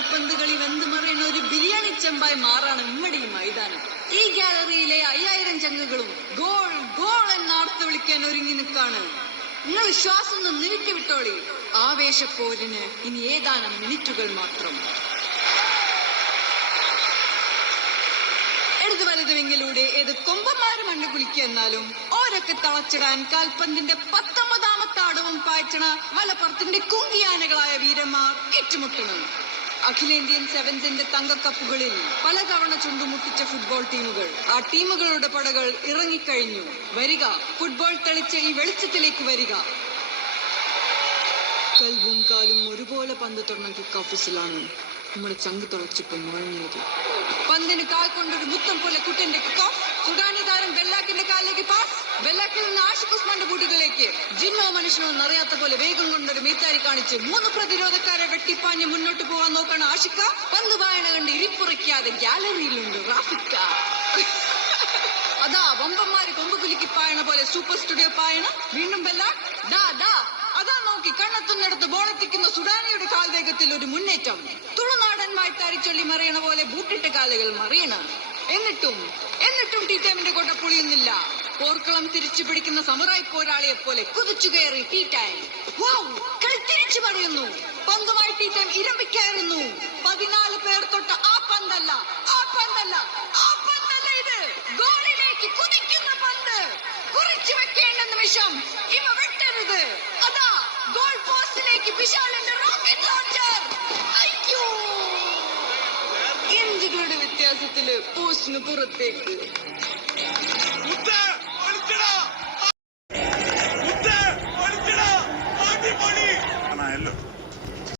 പന്ത് കളി വെന്ത് മറിയുന്ന ഒരു ബിരിയാണി ചെമ്പായി മാറാണ് ഇമ്മടി മൈതാനം. ഈ ഗാലറിയിലെ അയ്യായിരം ചങ്ങുകളും ഗോൾ ഗോൾ എന്നാർത്ത് വിളിക്കാൻ ഒരുങ്ങി നിൽക്കാണ്. നിങ്ങൾ ശ്വാസം ഒന്ന് നീട്ടി വിട്ടോളി. ആവേശപ്പോരിന് ഇനി ഏതാനും മിനിറ്റുകൾ മാത്രം. ഇടതു വലതു ഏത് കൊമ്പന്മാരും മണ്ണ് കുളിക്കുക എന്നാലും ഓരൊക്കെ തളച്ചിടാൻ കാൽപന്തിന്റെ പത്തൊമ്പതാമത്തെ ആടവും പായ്ച്ചണ മലപ്പുറത്തിന്റെ കുങ്കിയാനകളായ വീരന്മാർ ഏറ്റുമുട്ടണം. അഖിലേന്ത്യൻ സെവൻസിന്റെ തങ്കക്കപ്പുകളിൽ പലതവണ ചുണ്ടുമുട്ടിച്ച ഫുട്ബോൾ ടീമുകൾ. ആ ടീമുകളുടെ പടകൾ ഇറങ്ങിക്കഴിഞ്ഞു. വരിക. ഫുട്ബോൾ തെളിച്ച ഈ വെളിച്ചത്തിലേക്ക് വരിക. കൽവും കാലും ഒരുപോലെ പന്ത് തൊടുന്ന കിക്ക് ഓഫീസിലാണ് നമ്മുടെ ചങ്ക് തുളച്ചിപ്പം മുഴങ്ങിയത്. പന്തിന് കാൽ കൊണ്ടൊരു മുത്തം പോലെ കുട്ടിന്റെ കിക്ക് ഓഫ് സുഡാനി താരം ബെല്ലാക്കിന്റെ കാലിലേക്ക് ബെല്ലാക്കിൽ നിന്ന് ആഷിഖ് ഉസ്മാന്റെ വീടുകളിലേക്ക് ജിന്നോ മനുഷ്യനോ എന്നറിയാത്ത പോലെ വേഗം കൊണ്ടൊരു മീത്താരി കാണിച്ച് മൂന്ന് പ്രതിരോധക്കാരെ വെട്ടിപ്പാഞ്ഞ് മുന്നോട്ട് പോകാൻ നോക്കണ ആഷിക്ക. പന്ത് വായന കണ്ട് ഇരിപ്പുറയ്ക്കാതെ ഗ്യാലറിയിലുണ്ട് റാഫിക്ക. അതാ വമ്പന്മാര് കൊമ്പ് കുലുക്കി പായണ പോലെ സൂപ്പർ സ്റ്റുഡിയോ പായണ. വീണ്ടും വെല്ല അതാ നോക്കി കണ്ണെത്തുന്നിടത്ത് ബോളെത്തിക്കുന്ന സുഡാനിയുടെ കാൽവേഗത്തിൽ ഒരു മുന്നേറ്റം. തുളുനാടന്മായി തരിച്ചൊല്ലി മറിയണ പോലെ ബൂട്ടിട്ട കാലുകൾ മറിയണം. എന്നിട്ടും എന്നിട്ടും ടീ ടൈമിന്റെ കൊട്ട പൊളിയുന്നില്ല പോർക്കളം തിരിച്ചു പിടിക്കുന്ന സമുറായി പോരാളിയെ പോലെ കുതിച്ചു കയറി ടീ ടൈം കളി തിരിച്ചു പറയുന്നു. പന്തുമായി ടീ ടൈം ഇരമ്പിക്കയറുന്നു. പതിനാല് പേർ തൊട്ട് ആ പന്തല്ല ആ പന്തല്ല ആ പന്തല്ല ഇത്. ഗോളിലേക്ക് കുതിക്കുന്ന പന്ത്. കുറിച്ചു വെക്കേണ്ട നിമിഷം ഇവ വെട്ടരുത്. അതാ ഗോൾ പോസ്റ്റിലേക്ക് വിശാലിന്റെ റോക്കറ്റ് ലോഞ്ചർ അയ്യോ. ഇഞ്ചുകളുടെ വ്യത്യാസത്തിൽ പോസ്റ്റിന് പുറത്തേക്ക്?